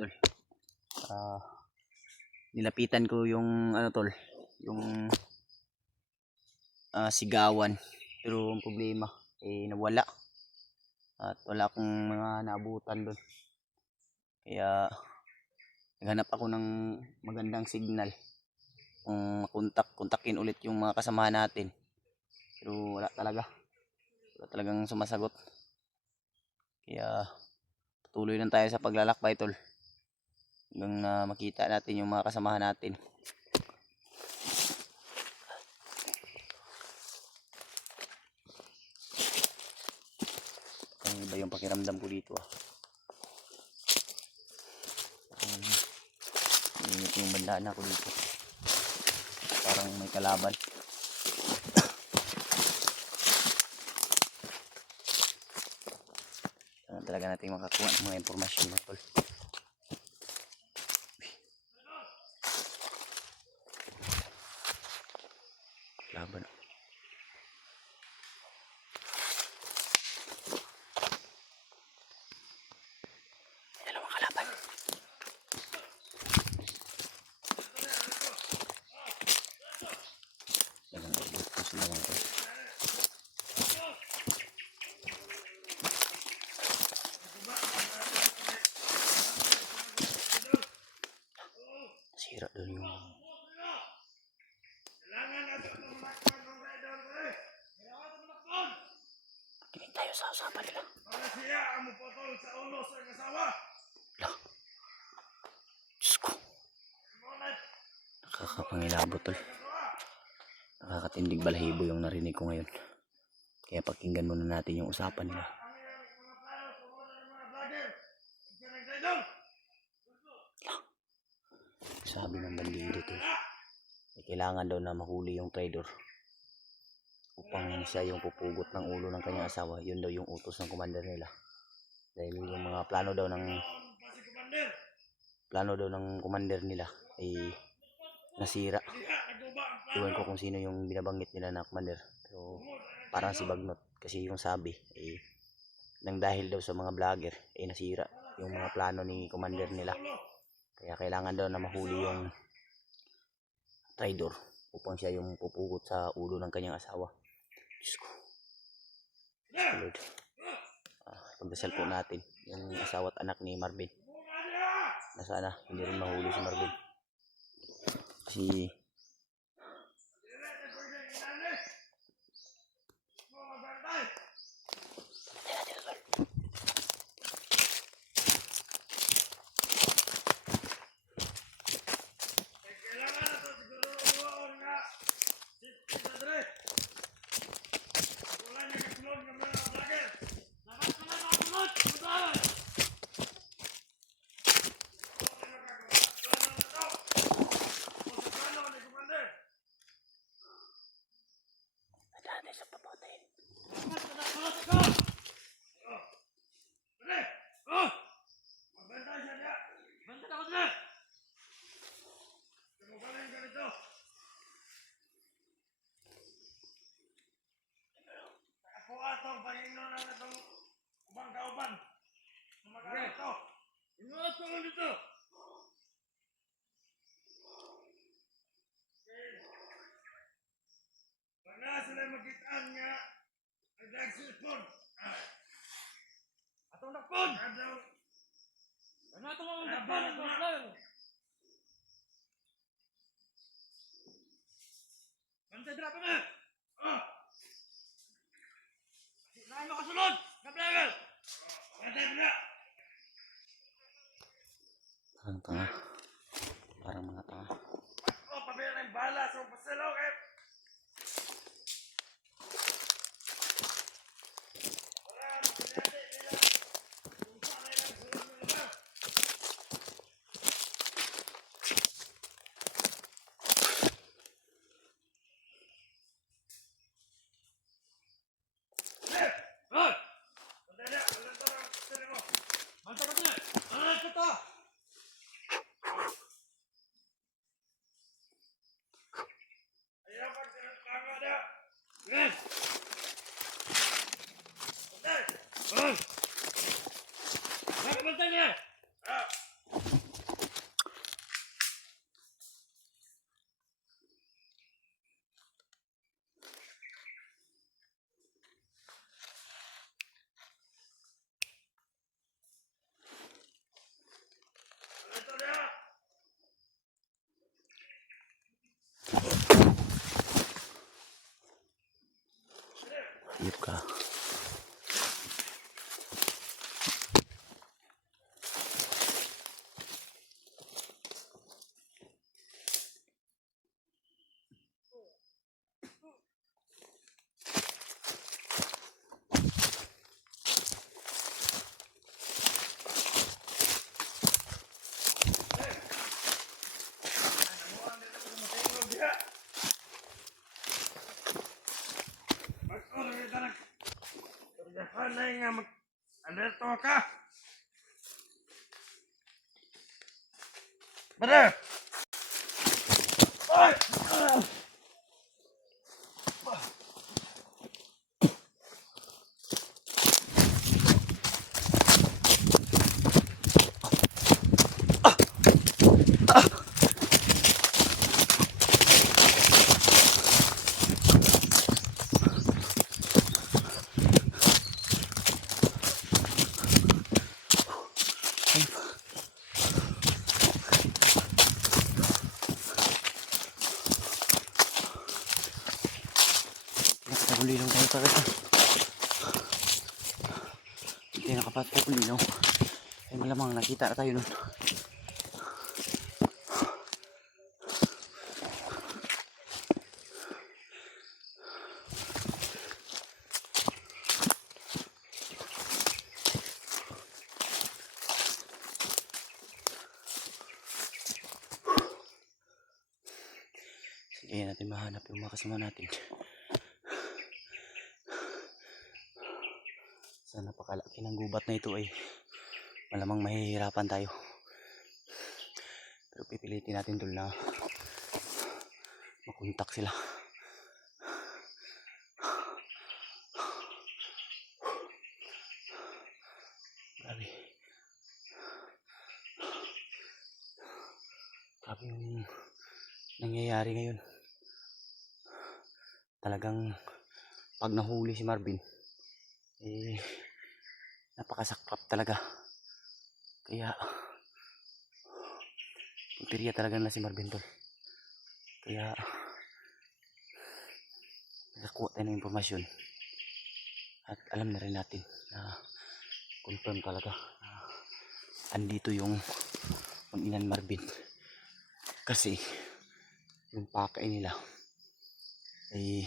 tol. Nilapitan ko yung ano tol, yung sigawan. Pero ang problema nawala. At wala akong mga naabutan doon. Kaya naghanap ako ng magandang signal. Kung kontakin ulit yung mga kasamahan natin. Pero wala talagang sumasagot. Kaya patuloy lang tayo sa paglalakbay tol. Hanggang makita natin yung mga kasamahan natin. Ano ba yung pakiramdam ko dito Init yung bandana ko dito. Parang may kalaban. Saan talaga natin makakuha ng mga impormasyon na tol. Laban. Dalawang kalaban. Sira doon yung kinig tayo sa usapan nila. Diyos ko, nakakapangilabot tol. Nakakatindig balahibo yung narinig ko ngayon. Kaya pakinggan muna natin yung usapan nila. Sabi ng bandido tol, kailangan daw na mahuli yung traidor upang siya yung pupugot ng ulo ng kanyang asawa. Yun daw yung utos ng commander nila. Dahil yung mga plano daw ng commander nila ay nasira. Iwan ko kung sino yung binabanggit nila na commander. Pero parang si Bagnot. Kasi yung sabi nang dahil daw sa mga vlogger ay nasira yung mga plano ni commander nila. Kaya kailangan daw na mahuli yung traidor upang siya yung pupugot sa ulo ng kanyang asawa. Diyos ko. Lord. Pagdasal po natin yung asawa at anak ni Marvin. Na sana hindi rin mahuli si Marvin. Kasi sa papatayin. Sila magitaan nga ang silpon. Atong dakpon. Ano atong dakpon? Bantay dra pa na. Saan mo kasunod? Kaplagal. Bantay dra. Parang tanga. Parang mga tanga. Pabila ng bala sa pasalaw kayo. Ayop ka. Anay nga mag-alerto ka. Brother! Ay! Nakapagulilong tayo talaga. Hindi nakapagulilong. Ay malamang nakita na tayo nun. Sige natin mahanap yung mga kasama natin. Sa napakalaki ng gubat na ito ay malamang mahihirapan tayo. Pero pipilitin natin doon na makontak sila. Grabe. Grabe yung nangyayari ngayon. Talagang pag nahuli si Marvin, napakasaklap talaga. Kaya punteriya talaga na si Marvin tol. Kaya nakakuha tayo ng impormasyon at alam na rin natin na confirm talaga na andito yung Inan Marvin. Kasi yung pakay nila ay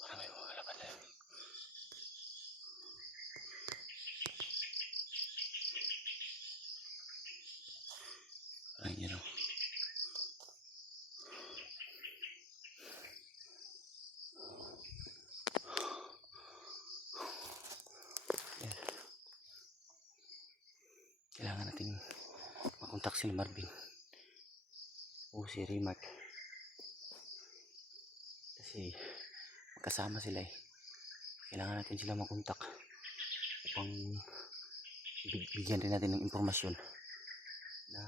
marami mga laban na yun. Parang yun o. Kailangan natin makontak si Marvin o si Rimark kasi magkasama sila eh. Kailangan natin sila makontak upang bigyan rin natin ng impormasyon na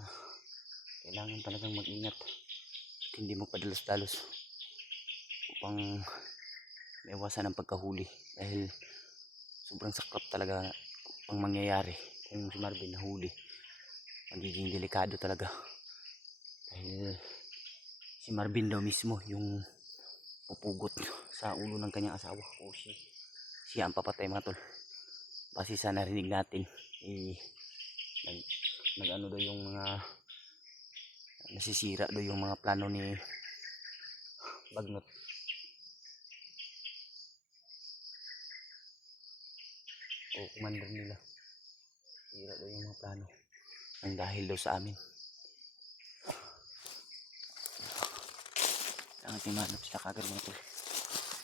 kailangan talagang mag-ingat at hindi mo padalos-dalos upang maiwasan ang pagkahuli dahil sobrang saklap talaga ang mangyayari kung si Marvin nahuli. Magiging delikado talaga dahil si Marvin daw mismo yung pupugot sa ulo ng kanyang asawa o siya ang papatay mga tol. Base sa narinig natin nag ano daw yung mga nasisira daw yung mga plano ni Bagnot. O commander nila. Sira daw yung mga plano ang dahil daw sa amin. Ang ating manap sila kagad mga tol.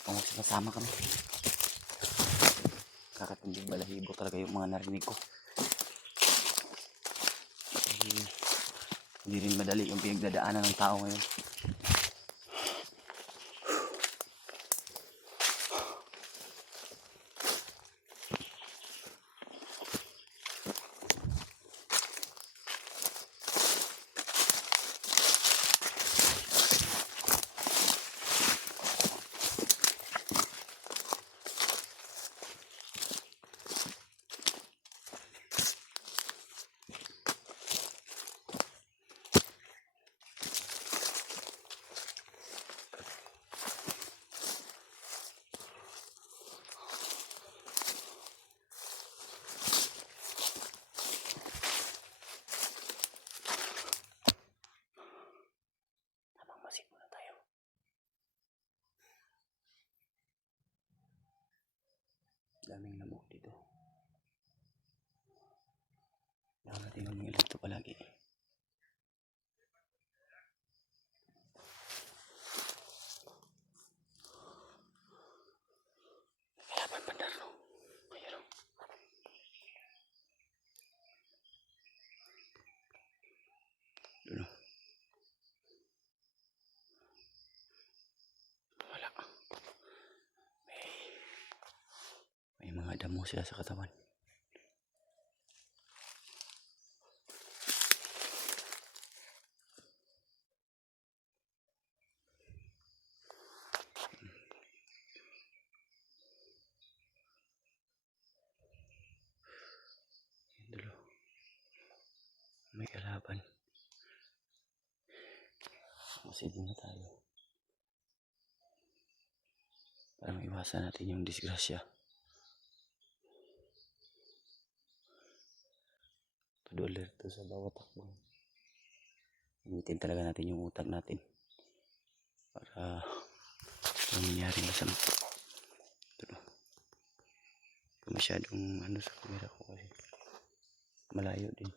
Kung magsasama kami, kakatindig balahibo talaga yung mga narinig ko. Hindi rin madali yung pinagdadaanan ng tao ngayon. daming lamok dito. Kailangan natin umiilag ito palagi. Kailangan bandar, no? Ayan, no? Doon, no? Wala. May mga damo siya sa katawan. Dulo. May kalaban. Masidin na tayo. Para maiwasan natin yung disgrasya. Padulir to sa bawat takbo. Gamitin talaga natin yung utak natin. Para kung nangyari masama. Ito. Masyadong ano sa camera ko kasi malayo din.